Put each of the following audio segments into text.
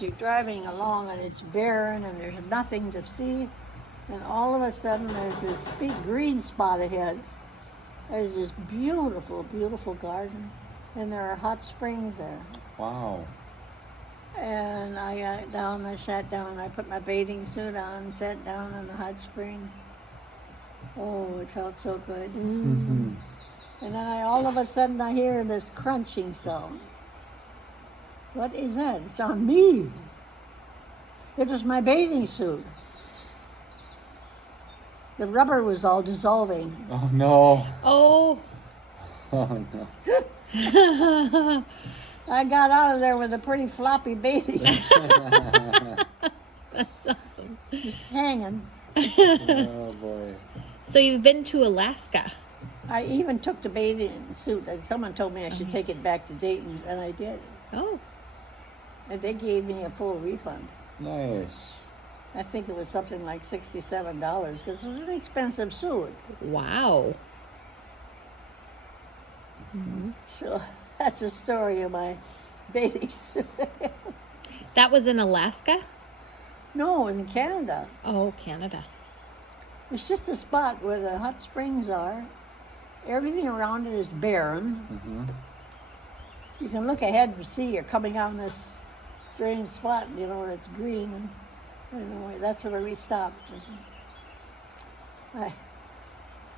You're driving along and it's barren and there's nothing to see, and all of a sudden there's this big green spot ahead. There's this beautiful, beautiful garden, and there are hot springs there. Wow. And I got down, I sat down, I put my bathing suit on, sat down in the hot spring. Oh, it felt so good. And then all of a sudden I hear this crunching sound. What is that? It's on me. It was my bathing suit. The rubber was all dissolving. Oh no. Oh. Oh no. I got out of there with a pretty floppy bathing suit. That's awesome. Just hanging. Oh boy. So you've been to Alaska. I even took the bathing suit, and someone told me I should take it back to Dayton, and I did. Oh. And they gave me a full refund. Nice. I think it was something like $67 because it was an expensive suit. Wow. So that's a story of my bathing suit. That was in Alaska? No, it was in Canada. Oh, Canada. It's just a spot where the hot springs are. Everything around it is barren. Mm-hmm. You can look ahead and see you're coming on this strange spot, you know, it's green. And anyway, that's where we stopped. I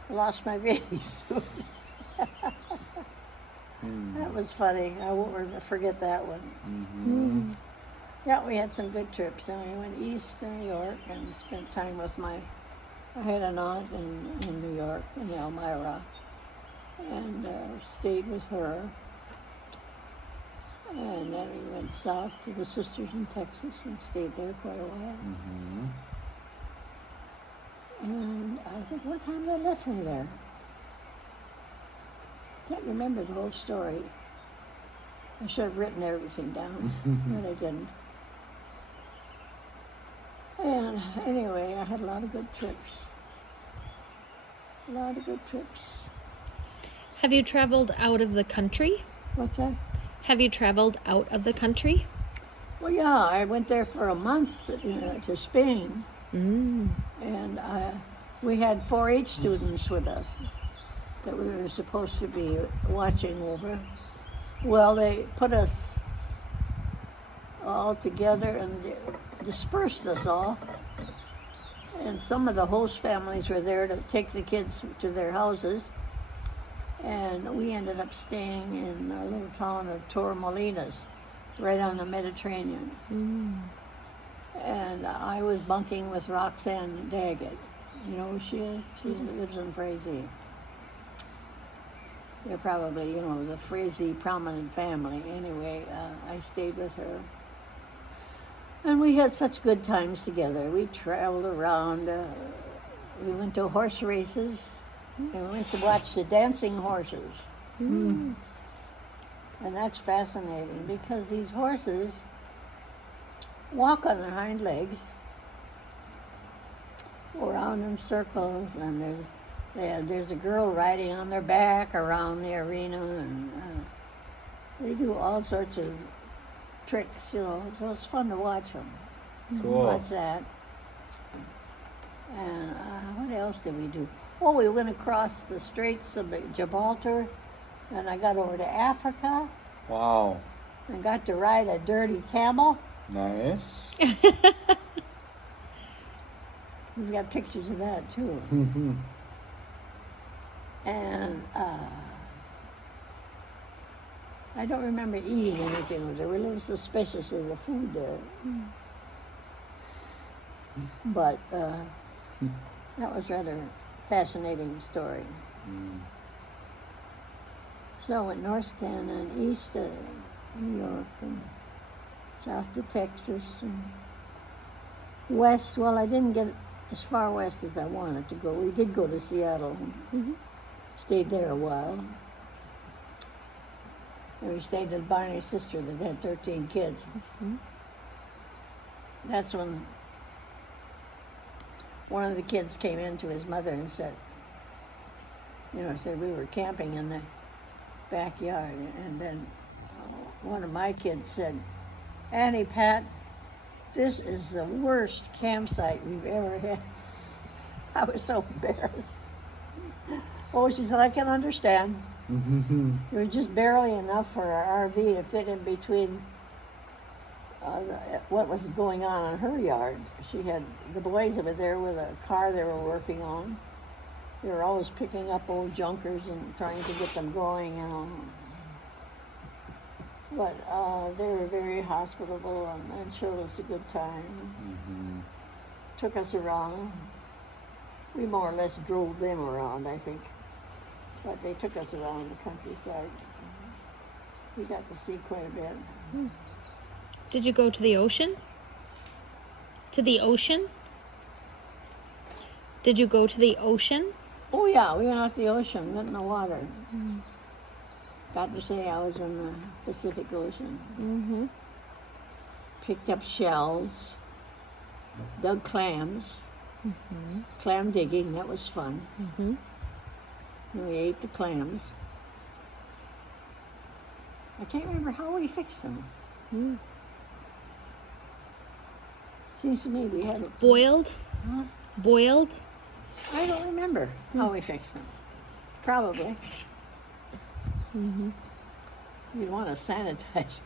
lost my bathing suit. That was funny. I won't forget that one. Mm-hmm. Yeah, we had some good trips. And we went east to New York and spent time with I had an aunt in New York, in Elmira, and stayed with her. And then we went south to the sisters in Texas and stayed there quite a while. Mm-hmm. And I think what time they left me there. Can't remember the whole story. I should have written everything down, but I didn't. And anyway, I had a lot of good trips. A lot of good trips. Have you traveled out of the country? What's that? Have you traveled out of the country? Well, yeah, I went there for a month to Spain. Mm. And we had 4-H students with us that we were supposed to be watching over. Well, they put us all together and dispersed us all. And some of the host families were there to take the kids to their houses. And we ended up staying in our little town of Torremolinos, right on the Mediterranean. And I was bunking with Roxanne Daggett. You know who she is? She lives in Frazee. They're probably, the Frazee prominent family. Anyway, I stayed with her. And we had such good times together. We traveled around. We went to horse races. And we went to watch the dancing horses. And that's fascinating because these horses walk on their hind legs, go around in circles, and there's a girl riding on their back around the arena, and they do all sorts of tricks, so it's fun to watch them. Cool. Watch that. And what else did we do? Oh, we went across the Straits of Gibraltar, and I got over to Africa. Wow. And got to ride a dirty camel. Nice. We've got pictures of that, too. And I don't remember eating anything. They were a little suspicious of the food there. But that was rather a fascinating story. So I went north to Canada and east to New York and south to Texas and west. Well, I didn't get as far west as I wanted to go. We did go to Seattle. Stayed there a while. And we stayed with Barney's sister that had 13 kids. That's when one of the kids came in to his mother and said we were camping in the backyard. And then one of my kids said, "Auntie Pat, This is the worst campsite we've ever had. I was so embarrassed. Oh, she said, I can understand. It was just barely enough for our RV to fit in between what was going on in her yard. She had the boys over there with a car they were working on. They were always picking up old junkers and trying to get them going, you know. But they were very hospitable and showed us a good time. Took us around. We more or less drove them around, I think. But they took us around the countryside. We got to see quite a bit. Did you go to the ocean? To the ocean? Did you go to the ocean? Oh yeah, we went out to the ocean, went in the water. Got to say I was in the Pacific Ocean. Picked up shells, dug clams, clam digging, that was fun. And we ate the clams. I can't remember how we fixed them. Seems to me we had it Boiled? Huh? Boiled? I don't remember how we fixed them. Probably. You'd want to sanitize.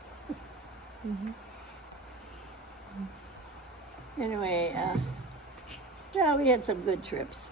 Anyway, yeah, we had some good trips.